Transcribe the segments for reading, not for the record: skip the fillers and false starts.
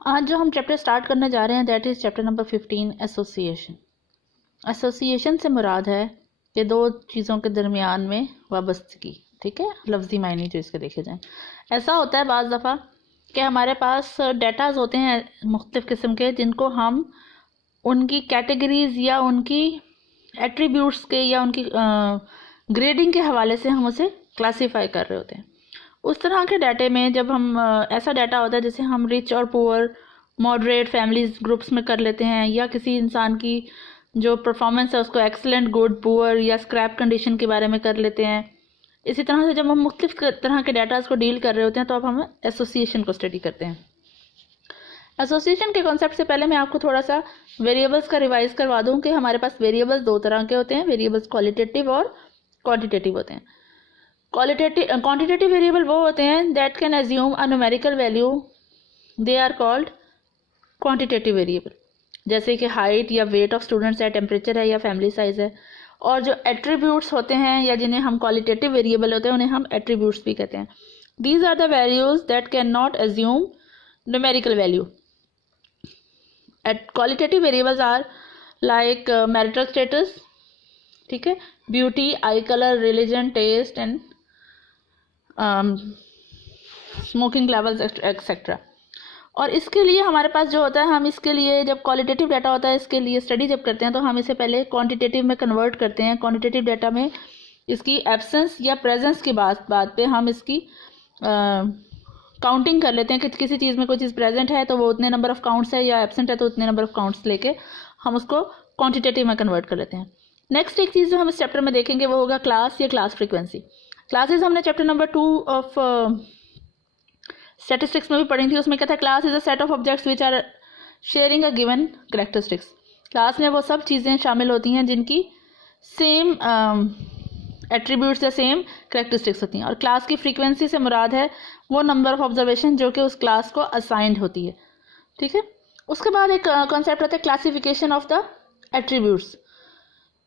आज जो हम चैप्टर स्टार्ट करने जा रहे हैं that is chapter number 15 association. Association से मुराद है कि दो चीज़ों के दरमियान में वाबस्तगी, ठीक है, लफ्ज़ी मायने जो इसके देखे जाएं। ऐसा होता है बाज़ दफ़ा कि हमारे पास डेटाज होते हैं मुख्तलिफ़ किस्म के, जिनको हम उनकी कैटेगरीज़ या उनकी एट्रीब्यूट्स के या उनकी ग्रेडिंग के हवाले से हम उसे क्लासीफाई कर रहे होते हैं। उस तरह के डाटे में जब हम ऐसा डाटा होता है जैसे हम रिच और पुअर, मॉडरेट फैमिलीज ग्रुप्स में कर लेते हैं, या किसी इंसान की जो परफॉर्मेंस है उसको एक्सीलेंट, गुड, पुअर या स्क्रैप कंडीशन के बारे में कर लेते हैं। इसी तरह से जब हम मुख्तलिफ तरह के डाटाज को डील कर रहे होते हैं तो अब हम एसोसिएशन को स्टडी करते हैं। एसोसिएशन के कॉन्सेप्ट से पहले मैं आपको थोड़ा सा वेरिएबल्स का रिवाइज करवा दूं कि हमारे पास वेरिएबल्स दो तरह के होते हैं। वेरिएबल्स क्वालिटेटिव और क्वांटिटेटिव होते हैं। क्वांटिटेटिव वेरिएबल वो होते हैं that can assume a numerical value, they are called quantitative variable, जैसे कि हाइट या वेट ऑफ स्टूडेंट्स है, टेम्परेचर है या फैमिली साइज है। और जो एट्रीब्यूट्स होते हैं या जिन्हें हम क्वालिटेटिव वेरिएबल होते हैं उन्हें हम एट्रीब्यूट्स भी कहते हैं। These are the values that can not assume numerical value. Qualitative variables are like marital status, ठीक है, beauty, eye colour, religion, taste and smoking levels etcetera. और इसके लिए हमारे पास जो होता है, हम इसके लिए जब क्वालिटेटिव डाटा होता है इसके लिए स्टडी जब करते हैं तो हम इसे पहले क्वांटिटेटिव में कन्वर्ट करते हैं। क्वांटिटेटिव डाटा में इसकी एब्सेंस या प्रेजेंस की बात पे हम इसकी काउंटिंग कर लेते हैं कि किसी चीज़ में कोई चीज़ प्रेजेंट है तो वो उतने नंबर ऑफ काउंट्स है, या एब्सेंट है तो उतने नंबर ऑफ काउंट्स लेके हम उसको क्वांटिटेटिव में कन्वर्ट कर लेते हैं। नेक्स्ट एक चीज़ जो हम इस चैप्टर में देखेंगे वो होगा क्लास या क्लास फ्रीक्वेंसी। क्लासेस हमने चैप्टर नंबर 2 ऑफ स्टैटिस्टिक्स में भी पढ़ी थी। उसमें क्या था, class is a set of objects which are sharing a given characteristics. Class में वो सब चीज़ें शामिल होती हैं जिनकी सेम एट्रीब्यूट्स या सेम कैरेक्टरिस्टिक्स होती हैं। और क्लास की फ्रीक्वेंसी से मुराद है वो नंबर ऑफ ऑब्जर्वेशन जो कि उस क्लास को असाइंड होती है, ठीक है। उसके बाद एक कॉन्सेप्ट आता है classification of the attributes.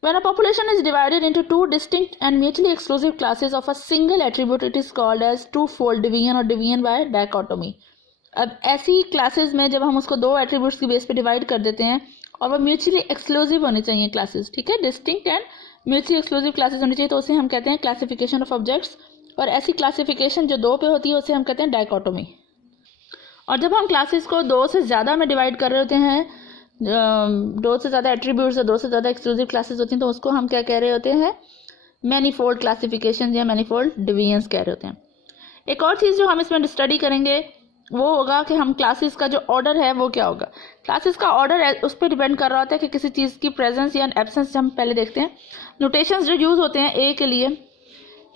When a population is divided into two distinct and mutually exclusive classes of a single attribute, it is called as two-fold division or division by dichotomy. अब ऐसी classes में जब हम उसको दो attributes की base पे divide कर देते हैं और वो म्यूचुअली एक्सक्लूसिव होनी चाहिए क्लासेस, ठीक है, distinct and mutually exclusive classes होनी चाहिए, तो उसे हम कहते हैं क्लासिफिकेशन ऑफ ऑब्जेक्ट्स। और ऐसी क्लासिफिकेशन जो दो पे होती है उसे हम कहते हैं डायकोटोमी। और जब हम क्लासेस को दो से ज़्यादा में डिवाइड कर रहे होते हैं, दो से ज़्यादा एट्रीब्यूट्स और दो से ज़्यादा एक्सक्लूसिव क्लासेस होती हैं, तो उसको हम क्या कह रहे होते हैं, मैनीफोल्ड क्लासिफिकेशन या मैनीफोल्ड डिवीजन्स कह रहे होते हैं। एक और चीज़ जो हम इसमें स्टडी करेंगे वो होगा कि हम क्लासेस का जो ऑर्डर है वो क्या होगा। क्लासेस का ऑर्डर उस पर डिपेंड कर रहा होता है कि किसी चीज़ की प्रेजेंस या एब्सेंस। हम पहले देखते हैं नोटेशंस जो यूज़ होते हैं। ए के लिए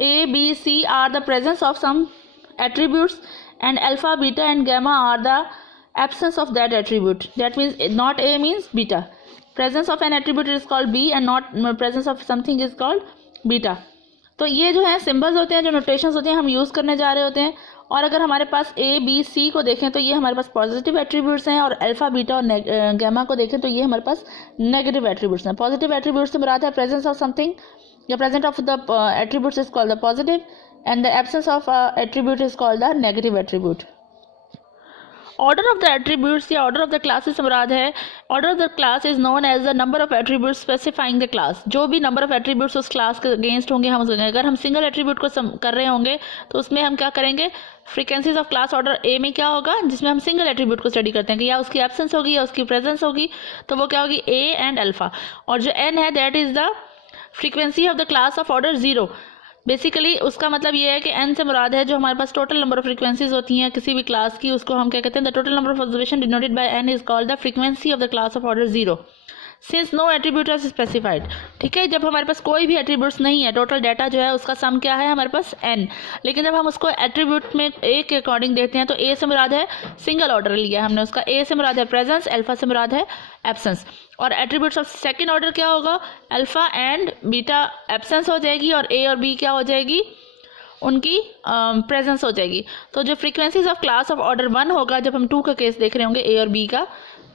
A, B, C are the presence of some attributes and alpha, beta and gamma are the absence of that attribute. That means not A means beta. Presence of an attribute is called B and not presence of something is called beta. तो ये जो है symbols होते हैं, जो notations होते हैं, हम यूज़ करने जा रहे होते हैं। और अगर हमारे पास A, B, C को देखें तो ये हमारे पास पॉजिटिव एट्रीब्यूट्स हैं, और अल्फा, बीटा और गामा को देखें तो ये हमारे पास नेगेटिव एट्रीब्यूट्स हैं। पॉजिटिव एट्रीब्यूट्स से मुराद है प्रेजेंस ऑफ समथिंग या present of the attributes is called the positive and the absence of attribute is called the negative attribute. Order of the attributes या ऑर्डर ऑफ द क्लासेस से मुराद है, order of the class is known as the number of attributes specifying the class. जो भी number of attributes उस class के against होंगे हम उसको, अगर हम सिंगल एट्रीब्यूट को कर रहे होंगे तो उसमें हम क्या करेंगे, फ्रीक्वेंसीज ऑफ क्लास ऑर्डर ए में क्या होगा, जिसमें हम सिंगल एट्रीब्यूट को स्टडी करते हैं कि या उसकी एब्सेंस होगी या उसकी प्रेजेंस होगी, तो वो क्या होगी, ए एंड अल्फा। और जो एन है that is the frequency of the class of order 0। Basically उसका मतलब ये है कि n से मुराद है जो हमारे पास टोटल नंबर ऑफ फ्रीक्वेंसीज होती हैं किसी भी क्लास की, उसको हम क्या कहते हैं, the total number of observation denoted by n is called the frequency of the class of order 0 since no attribute is specified, ठीक है। जब हमारे पास कोई भी एट्रीब्यूट्स नहीं है, टोटल डाटा जो है उसका सम क्या है हमारे पास n, लेकिन जब हम उसको एट्रीब्यूट में a के अकॉर्डिंग देखते हैं तो a से मुराद है सिंगल ऑर्डर लिया हमने उसका, a से मुराद है प्रेजेंस, अल्फा से मुराद है एब्सेंस। और एट्रीब्यूट्स ऑफ सेकंड ऑर्डर क्या होगा, अल्फा एंड बीटा एब्सेंस हो जाएगी और a और b क्या हो जाएगी, उनकी प्रेजेंस हो जाएगी। तो जो frequencies of class of order 1 होगा, जब हम 2 का केस देख रहे होंगे ए और बी का,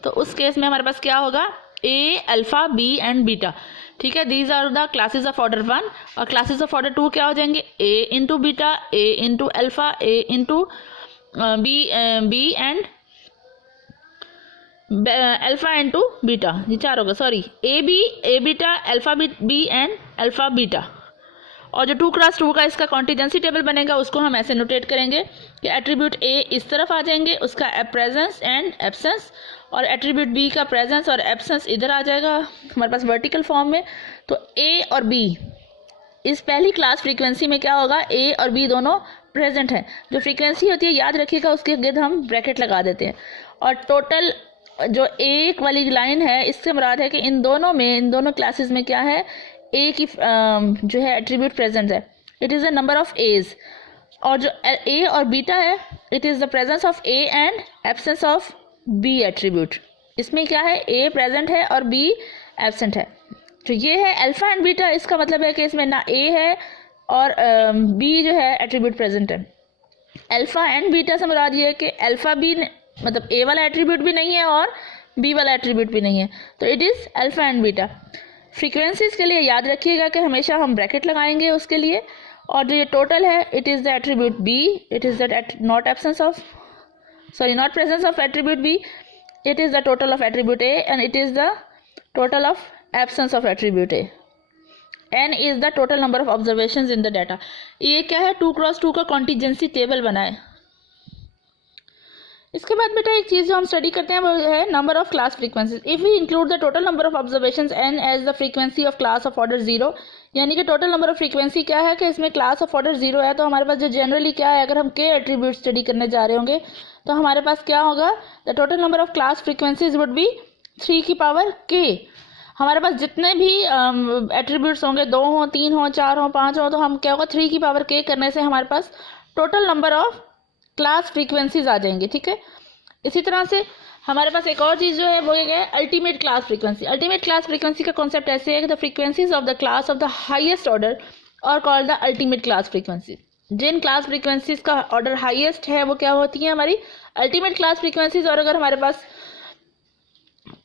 तो उस केस में हमारे पास क्या होगा, A, alpha, B and beta, ठीक है। These are the classes of order 1। और क्लासेस ऑफ ऑर्डर 2 क्या हो जाएंगे, A into beta, A into alpha, A into B and alpha into beta, ये 4 होगा, sorry A beta alpha B and alpha beta. और जो 2x2 का इसका कॉन्टिजेंसी टेबल बनेगा उसको हम ऐसे नोटेट करेंगे कि एट्रीब्यूट ए इस तरफ आ जाएंगे, उसका प्रेजेंस एंड एब्सेंस, और एट्रीब्यूट बी का प्रेजेंस और एब्सेंस इधर आ जाएगा हमारे पास वर्टिकल फॉर्म में। तो ए और बी इस पहली क्लास फ्रीक्वेंसी में क्या होगा, ए और बी दोनों प्रेजेंट हैं। जो फ्रीक्वेंसी होती है याद रखिएगा उसके गिर्द हम ब्रैकेट लगा देते हैं। और टोटल जो एक वाली लाइन है इससे मुराद है कि इन दोनों क्लासेस में क्या है, ए की जो है एट्रीब्यूट प्रेजेंट है, it is the number of A's. और जो ए और बीटा है it is the presence of A and absence of B attribute. इसमें क्या है, ए प्रेजेंट है और बी एब्सेंट है। तो ये है अल्फा एंड बीटा, इसका मतलब है कि इसमें ना ए है और बी जो है एट्रीब्यूट प्रेजेंट है। अल्फा एंड बीटा से मुराद ये है कि अल्फा बी मतलब ए वाला एट्रीब्यूट भी नहीं है और बी वाला एट्रीब्यूट भी नहीं है, तो it is alpha and beta. Frequencies के लिए याद रखिएगा कि हमेशा हम ब्रैकेट लगाएंगे उसके लिए। और जो ये टोटल है it is the attribute B, it is the not presence of attribute B, it is the total of attribute A and it is the total of absence of attribute A. n is the total number of observations in the data. ये क्या है, 2x2 का contingency table बनाए। इसके बाद बेटा एक चीज़ जो हम स्टडी करते हैं वो है number of class frequencies. If we include the total number of observations n as the frequency of class of order 0, यानी कि टोटल नंबर ऑफ फ्रीक्वेंसी क्या है कि इसमें क्लास ऑफ ऑर्डर 0 है, तो हमारे पास जो जनरली क्या है, अगर हम के एट्रीब्यूट स्टडी करने जा रहे होंगे तो हमारे पास क्या होगा, the total number of class frequencies would be 3 की पावर k। हमारे पास जितने भी एट्रीब्यूट्स होंगे, 2 हों, 3 हों, 4 हों, 5 हों, तो हम क्या होगा 3 की पावर k करने से हमारे पास total number of class frequencies आ जाएंगे। ठीक है, इसी तरह से हमारे पास एक और चीज़ जो है वो है ultimate class frequency. Ultimate class frequency का कॉन्सेप्ट ऐसे है कि the frequencies of the class of the highest order are called the ultimate class frequency. जिन क्लास फ्रीक्वेंसीज का ऑर्डर हाईएस्ट है वो क्या होती हैं, हमारी अल्टीमेट क्लास फ्रीक्वेंसीज। और अगर हमारे पास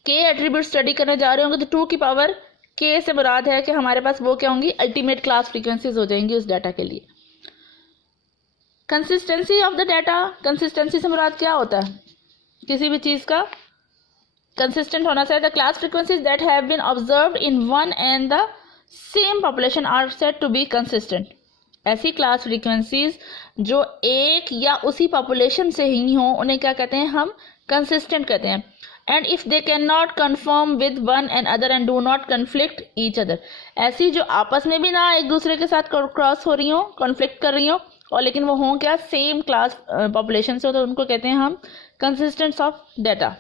के एट्रीब्यूट स्टडी करने जा रहे होंगे तो 2 की पावर के से मुराद है कि हमारे पास वो क्या होंगी, अल्टीमेट क्लास फ्रीक्वेंसीज हो जाएंगी उस डाटा के लिए। Consistency of the data, consistency से मुराद क्या होता है, किसी भी चीज़ का कंसिस्टेंट होना चाहिए। The class frequencies that have been observed in one and the same population are said to be consistent. ऐसी क्लास फ्रीक्वेंसीज जो एक या उसी पॉपुलेशन से ही हों उन्हें क्या कहते हैं, हम कंसिस्टेंट कहते हैं। And if they can not confirm with one and other and do not conflict each other, ऐसी जो आपस में भी ना एक दूसरे के साथ क्रॉस हो रही हों, कॉन्फ्लिक्ट कर रही हों, और लेकिन वो हों क्या, सेम क्लास पॉपुलेशन से, तो उनको कहते हैं हम कंसिस्टेंस ऑफ डाटा।